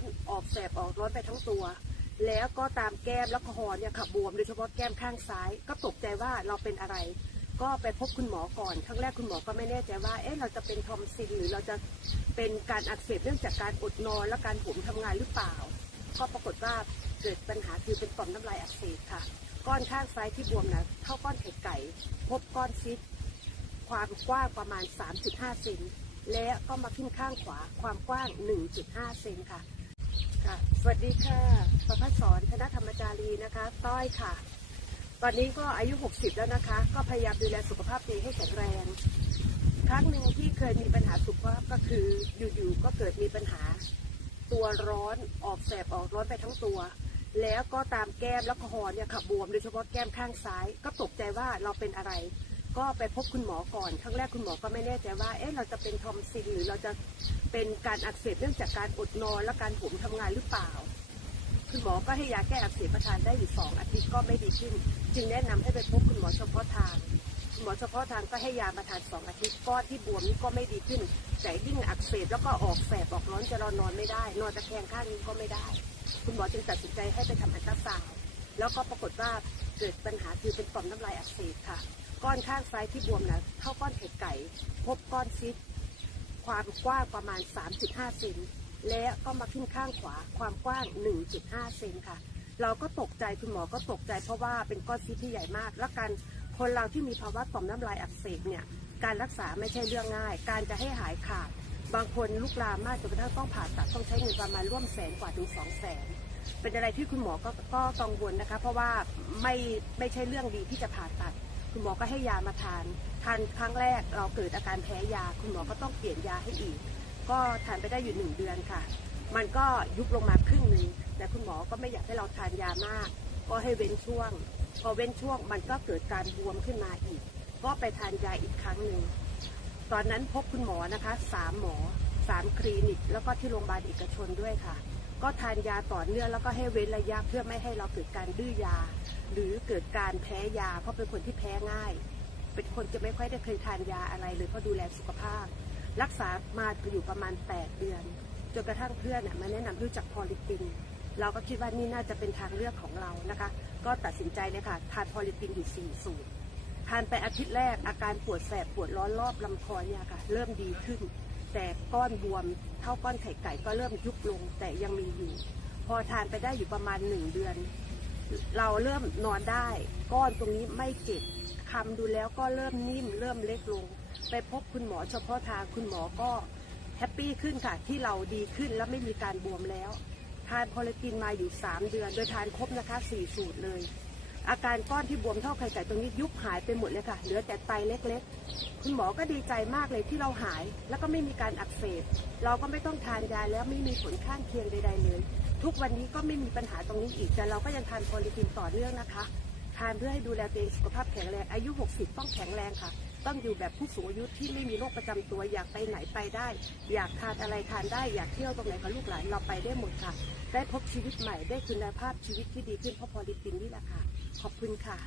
อนออกแสบออกร้อนไปทั้งตัว แล้วก็ตามแก้มแล้วก็คอเนี่ยค่ะบวมโดยเฉพาะแก้มข้างซ้าย ก็ตกใจว่าเราเป็นอะไร ก็ไปพบคุณหมอก่อนครั้งแรกคุณหมอก็ไม่แน่ใจว่าเอ๊ะเราจะเป็นทอมซินหรือเราจะเป็นการอักเสบเนื่องจากการอดนอนและการผมทำงานหรือเปล่า ก็ปรากฏว่าเกิดปัญหาคือเป็นต่อมน้ำลายอักเสบค่ะ ก้อนข้างซ้ายที่บวมนะเท่าก้อนไข่ไก่ พบก้อนซิสความกว้างประมาณ 3.5 เซนและก็มาขึ้นข้างขวาความกว้าง 1.5 เซนค่ะ ค่ะ สวัสดีค่ะ ประพัฒสอนธนธรรมจารีนะคะ ต้อยค่ะ ตอนนี้ก็อายุ 60 แล้วนะคะ ก็พยายามดูแลสุขภาพตัวเองให้แข็งแรง ครั้งหนึ่งที่เคยมีปัญหาสุขภาพก็คืออยู่ๆ ก็เกิดมีปัญหา ตัวร้อนออกแสบออกร้อนไปทั้งตัว แล้วก็ตามแก้มแล้วก็คอเนี่ยค่ะบวมโดยเฉพาะแก้มข้างซ้าย ก็ตกใจว่าเราเป็นอะไร ก็ไปพบคุณหมอก่อนครั้งแรกคุณหมอก็ไม่แน่ใจว่าเอ๊ะเราจะเป็นทอมซินหรือเราจะเป็นการอักเสบเนื่องจากการอดนอนและการผมทำงานหรือเปล่า คุณหมอก็ให้ยาแก้อักเสบประทานได้อยู่สองอาทิตย์ก็ไม่ดีขึ้น จึงแนะนำให้ไปพบคุณหมอเฉพาะทางคุณหมอเฉพาะทางก็ให้ยามาทานสองอาทิตย์ก้อนที่บวมนี่ก็ไม่ดีขึ้น แต่ยิ่งอักเสบแล้วก็ออกแสบออกร้อนจะรานอนไม่ได้ นอนตะแคงข้างนี้ก็ไม่ได้ คุณหมอจึงตัดสินใจให้ไปทำอัลตราซาวด์แล้วก็ปรากฏว่า เกิดปัญหาคือเป็นต่อมน้ำลายอักเสบค่ะ ก้อนข้างซ้ายที่บวมนะเท่าก้อนไข่ไก่ พบก้อนซิสความกว้างประมาณ 3.5เซนและก็มาขึ้นข้างขวาความกว้าง 1.5เซนค่ะ เราก็ตกใจคุณหมอก็ตกใจเพราะว่าเป็นก้อนซิสที่ใหญ่มาก และการคนเราที่มีภาวะต่อมน้ำลายอักเสบเนี่ยการรักษาไม่ใช่เรื่องง่าย การจะให้หายขาด บางคนลุกลามมากจนกระทั่งต้องผ่าตัดต้องใช้เงินประมาณร่วมแสนกว่าถึงสองแสน เป็นอะไรที่คุณหมอก็ก็กังวลนะคะ เพราะว่าไม่ไม่ใช่เรื่องดีที่จะผ่าตัด คุณหมอก็ให้ยามาทาน ทานครั้งแรกเราเกิดอาการแพ้ยา คุณหมอก็ต้องเปลี่ยนยาให้อีก ก็ทานไปได้อยู่หนึ่งเดือนค่ะ มันก็ยุบลงมาครึ่งหนึ่งแต่คุณหมอก็ไม่อยากให้เราทานยามาก ก็ให้เว้นช่วง พอเว้นช่วงมันก็เกิดการบวมขึ้นมาอีก ก็ไปทานยาอีกครั้งหนึ่งตอนนั้นพบคุณหมอนะคะสามหมอสามคลินิก แล้วก็ที่โรงพยาบาลเอกชนด้วยค่ะ ก็ทานยาต่อเนื่องแล้วก็ให้เว้นระยะเพื่อไม่ให้เราเกิดการดื้อยา หรือเกิดการแพ้ยา เพราะเป็นคนที่แพ้ง่าย เป็นคนจะไม่ค่อยได้เคยทานยาอะไรเลยเพราะดูแลสุขภาพ รักษามาอยู่ประมาณ 8 เดือนจนกระทั่งเพื่อนน่ะมาแนะนำรู้จักพอลิตินเราก็คิดว่านี่น่าจะเป็นทางเลือกของเรานะคะ ก็ตัดสินใจเลยค่ะทานพอลิตินอยู่ 4 สูตรทานไปอาทิตย์แรกอาการปวดแสบปวดร้อนรอบลำคอเนี่ยค่ะ เริ่มดีขึ้น แต่ก้อนบวมเท่าก้อนไข่ไก่ก็เริ่มยุบลงแต่ยังมีอยู่ พอทานไปได้อยู่ประมาณหนึ่งเดือน เราเริ่มนอนได้ ก้อนตรงนี้ไม่เจ็บคำดูแล้วก็เริ่มนิ่มเริ่มเล็กลง ไปพบคุณหมอเฉพาะทางคุณหมอก็แฮปปี้ขึ้นค่ะที่เราดีขึ้นและไม่มีการบวมแล้ว ทานพอลิตินมาอยู่ 3 เดือน โดยทานครบนะคะ4สูตรเลย อาการก้อนที่บวมเท่าไข่ไก่ตรงนี้ยุบหายไปหมดเลยค่ะ เหลือแต่ไตเล็กๆ คุณหมอก็ดีใจมากเลยที่เราหาย แล้วก็ไม่มีการอักเสบ เราก็ไม่ต้องทานยาแล้วไม่มีผลข้างเคียงใดๆเลย ทุกวันนี้ก็ไม่มีปัญหาตรงนี้อีก แต่เราก็ยังทานพลิตินต่อเนื่องนะคะ ทานเพื่อให้ดูแลตัวเองสุขภาพแข็งแรง อายุ 60 ต้องแข็งแรงค่ะ ต้องอยู่แบบผู้สูงอายุที่ไม่มีโรคประจำตัวอยากไปไหนไปได้ อยากทานอะไรทานได้อยากเที่ยวตรงไหนกับลูกหลานเราไปได้หมดค่ะ ได้พบชีวิตใหม่ได้คุณภาพชีวิตที่ดีขึ้นเพราะพอลิตินนี่แหละค่ะ ขอบคุณค่ะ